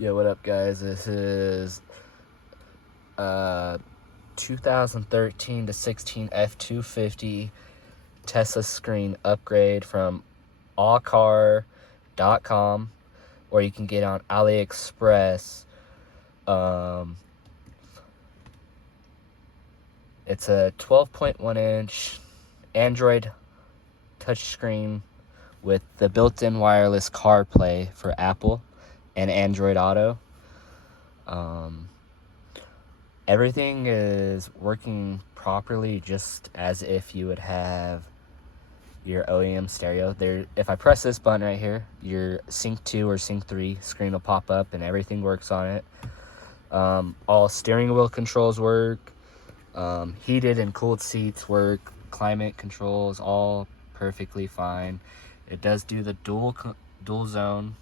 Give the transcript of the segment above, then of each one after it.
Yo, what up, guys? This is 2013 to 16 F-250 Tesla screen upgrade from allcar.com, or you can get on AliExpress. It's a 12.1 inch Android touchscreen with the built-in wireless CarPlay for Apple and Android Auto. Everything is working properly, just as if you would have your OEM stereo. If I press this button right here, your Sync 2 or Sync 3 screen will pop up and everything works on it. All steering wheel controls work. Heated and cooled seats work. Climate controls, all perfectly fine. It does do the dual zone,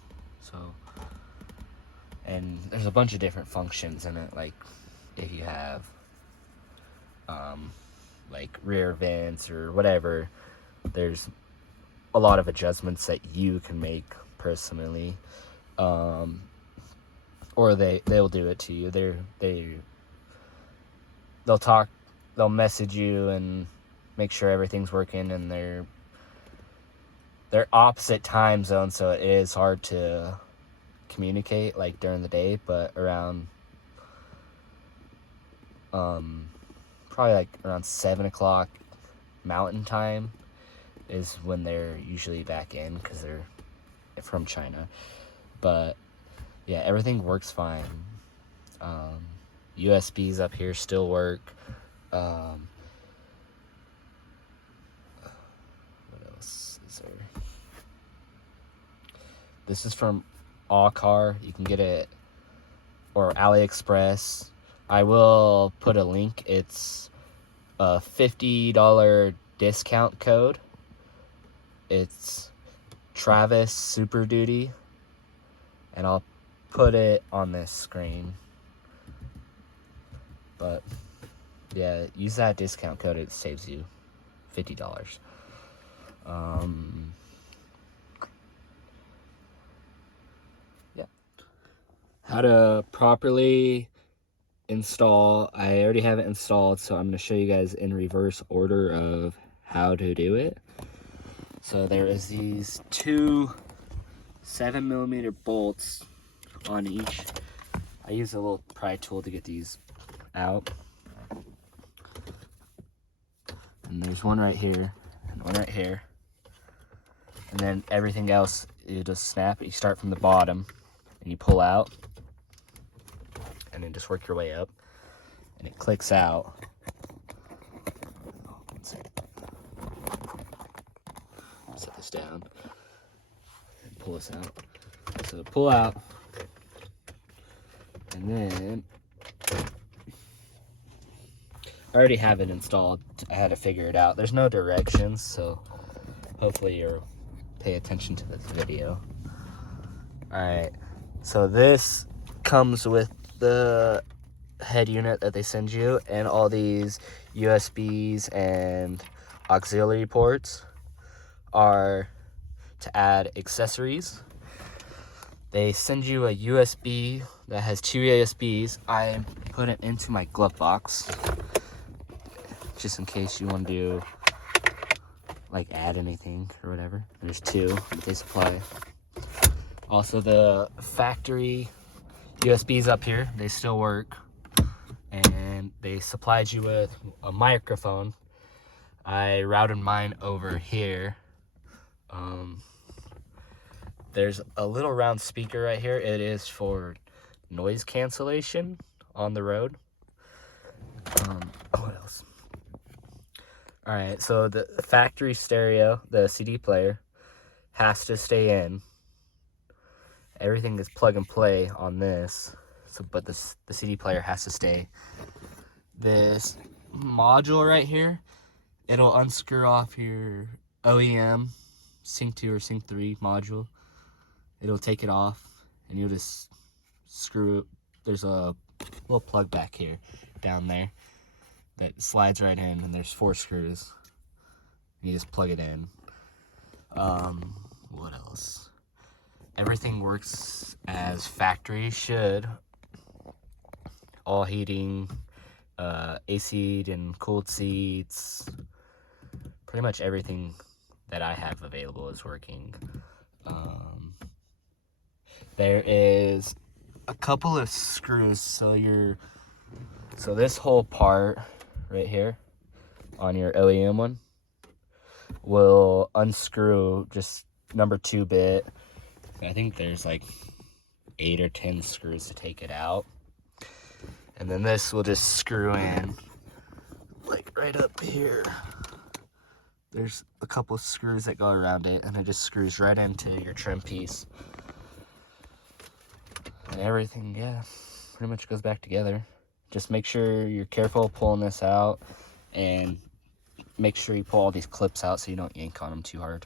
and there's a bunch of different functions in it, like if you have like rear vents or whatever. There's a lot of adjustments that you can make personally, or they'll do it to you. They'll message you and make sure everything's working, and they're opposite time zones, so it is hard to communicate like during the day, but around probably like around 7 o'clock mountain time is when they're usually back in, because they're from China. But yeah, everything works fine. USBs up here still work. What else is there? This is from Allcar. You can get it, or AliExpress. I will put a link. It's a $50 discount code. It's Travis Super Duty, and I'll put it on this screen. But yeah, use that discount code. It saves you $50. Yeah. How to properly install. I already have it installed, so I'm going to show you guys in reverse order of how to do it. So there is these two 7mm bolts on each. I use a little pry tool to get these out. And there's one right here and one right here. And then everything else, you just snap it. You start from the bottom and you pull out, and then just work your way up, and it clicks out. Set this down and pull this out. So pull out, and then I already have it installed. I had to figure it out. There's no directions, so hopefully you'll pay attention to this video. Alright, so this comes with the head unit that they send you, and all these USBs and auxiliary ports are to add accessories. They send you a USB that has two USBs. I put it into my glove box just in case you want to do like add anything or whatever. There's two that they supply. Also, the factory USBs up here, they still work, and they supplied you with a microphone. I routed mine over here. There's a little round speaker right here. It is for noise cancellation on the road. What else? Alright, so the factory stereo, the CD player, has to stay in. Everything is plug and play on this, but the CD player has to stay. This module right here, it'll unscrew off your OEM Sync 2 or Sync 3 module. It'll take it off, and you'll just screw it. There's a little plug back here, down there, that slides right in, and there's 4 screws. You just plug it in. What else? Everything works as factory should. All heating, AC and cooled seats. Pretty much everything that I have available is working. There is a couple of screws, so this whole part right here on your OEM one will unscrew just number 2 bit. I think there's like 8 or 10 screws to take it out. And then this will just screw in like right up here. There's a couple of screws that go around it, and it just screws right into your trim piece. And everything, yeah, pretty much goes back together. Just make sure you're careful pulling this out, and make sure you pull all these clips out so you don't yank on them too hard.